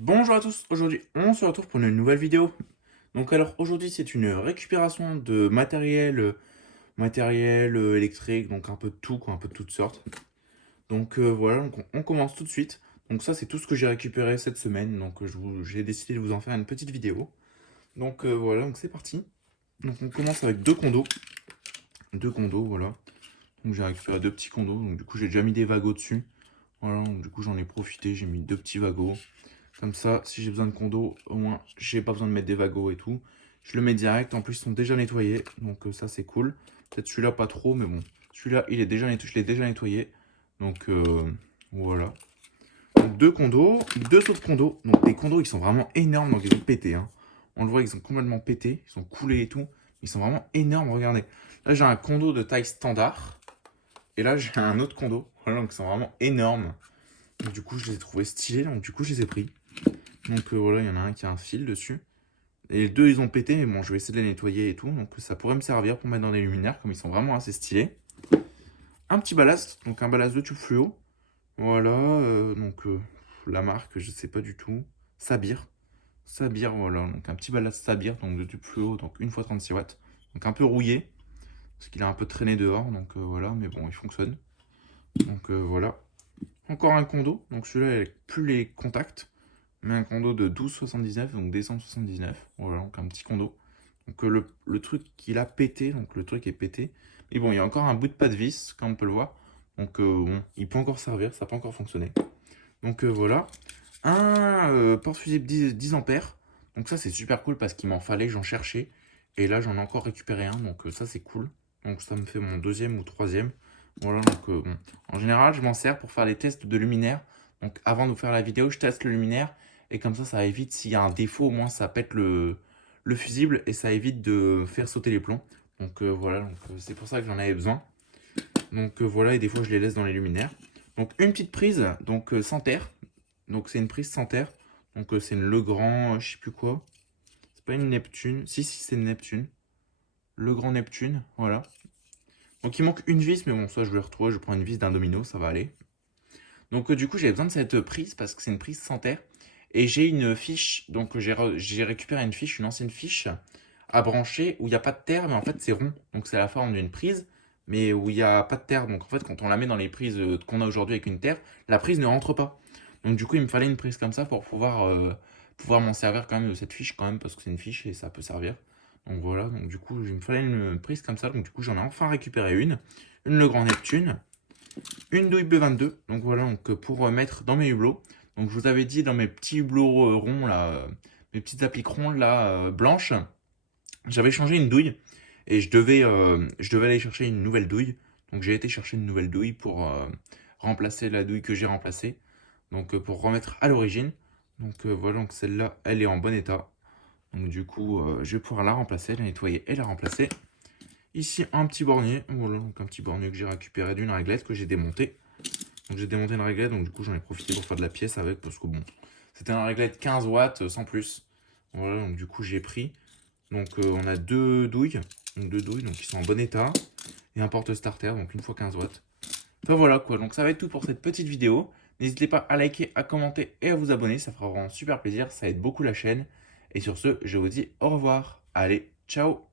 Bonjour à tous, aujourd'hui on se retrouve pour une nouvelle vidéo. Donc alors aujourd'hui c'est une récupération de matériel électrique, donc un peu de tout, quoi, un peu de toutes sortes. Donc voilà, donc on commence tout de suite. Donc ça c'est tout ce que j'ai récupéré cette semaine, donc j'ai décidé de vous en faire une petite vidéo. Donc voilà, donc c'est parti. Donc on commence avec deux condos, voilà. Donc j'ai récupéré deux petits condos, donc du coup j'ai déjà mis des wagons dessus. Voilà, donc du coup j'en ai profité, j'ai mis deux petits wagons. Comme ça, si j'ai besoin de condo, au moins, j'ai pas besoin de mettre des wagons et tout. Je le mets direct. En plus, ils sont déjà nettoyés. Donc ça, c'est cool. Peut-être celui-là, pas trop, mais bon. Celui-là, il est déjà nettoyé. Je l'ai déjà nettoyé. Donc voilà. Donc deux condos, deux autres condos. Donc des condos, ils sont vraiment énormes. Donc ils ont pété, hein. On le voit, ils sont complètement pétés. Ils sont coulés et tout. Ils sont vraiment énormes. Regardez. Là, j'ai un condo de taille standard. Et là, j'ai un autre condo. Voilà, donc ils sont vraiment énormes. Donc, du coup, je les ai trouvés stylés. Donc du coup, je les ai pris. Donc voilà, il y en a un qui a un fil dessus. Et les deux, ils ont pété, mais bon, je vais essayer de les nettoyer et tout. Donc ça pourrait me servir pour mettre dans les luminaires, comme ils sont vraiment assez stylés. Un petit ballast, donc un ballast de tube fluo. Voilà, la marque, je sais pas du tout. Sabir. Sabir, voilà, donc un petit ballast Sabir, donc de tube fluo, donc 1 x 36 watts. Donc un peu rouillé, parce qu'il a un peu traîné dehors, donc voilà, mais bon, il fonctionne. Donc voilà. Encore un condo, donc celui-là avec plus les contacts. Mais un condo de 12,79, donc décembre 79. Voilà, donc un petit condo. Donc le truc qu'il a pété, donc le truc est pété. Mais bon, il y a encore un bout de pas de vis, comme on peut le voir. Donc bon, il peut encore servir, ça peut encore fonctionner. Donc voilà. Un porte-fusible 10 ampères. Donc ça c'est super cool parce qu'il m'en fallait, j'en cherchais. Et là j'en ai encore récupéré un, donc ça c'est cool. Donc ça me fait mon deuxième ou troisième. Voilà, donc bon. En général je m'en sers pour faire les tests de luminaire. Donc avant de vous faire la vidéo, je teste le luminaire. Et comme ça évite, s'il y a un défaut, au moins ça pète le fusible. Et ça évite de faire sauter les plombs. Donc voilà, donc c'est pour ça que j'en avais besoin. Donc voilà, et des fois je les laisse dans les luminaires. Donc une petite prise, donc sans terre. Donc c'est une prise sans terre. Donc c'est une Legrand, je sais plus quoi. C'est pas une Neptune. Si, c'est une Neptune. Legrand Neptune, voilà. Donc il manque une vis, mais bon, ça je vais retrouver. Je prends une vis d'un domino, ça va aller. Donc du coup, j'avais besoin de cette prise parce que c'est une prise sans terre. Et j'ai une fiche, donc j'ai récupéré une fiche, une ancienne fiche à brancher où il n'y a pas de terre, mais en fait c'est rond. Donc c'est la forme d'une prise, mais où il n'y a pas de terre. Donc en fait, quand on la met dans les prises qu'on a aujourd'hui avec une terre, la prise ne rentre pas. Donc du coup, il me fallait une prise comme ça pour pouvoir m'en servir quand même de cette fiche quand même, parce que c'est une fiche et ça peut servir. Donc voilà, donc du coup, il me fallait une prise comme ça. Donc du coup, j'en ai enfin récupéré une Legrand Neptune, une douille B22. Donc voilà, donc pour mettre dans mes hublots. Donc je vous avais dit dans mes petits hublots ronds là, mes petites appliques rondes là, blanches, j'avais changé une douille et je devais aller chercher une nouvelle douille. Donc j'ai été chercher une nouvelle douille pour remplacer la douille que j'ai remplacée. Donc pour remettre à l'origine. Donc voilà, donc celle-là, elle est en bon état. Donc du coup, je vais pouvoir la remplacer, la nettoyer et la remplacer. Ici, un petit bornier. Voilà, donc un petit bornier que j'ai récupéré d'une réglette que j'ai démonté. Donc j'ai démonté une réglette, donc du coup j'en ai profité pour faire de la pièce avec, parce que bon, c'était un réglette 15 watts sans plus. Voilà, donc du coup j'ai pris. Donc on a deux douilles donc qui sont en bon état, et un porte-starter, donc 1 x 15 watts. Enfin voilà quoi, donc ça va être tout pour cette petite vidéo. N'hésitez pas à liker, à commenter et à vous abonner, ça fera vraiment super plaisir, ça aide beaucoup la chaîne. Et sur ce, je vous dis au revoir. Allez, ciao!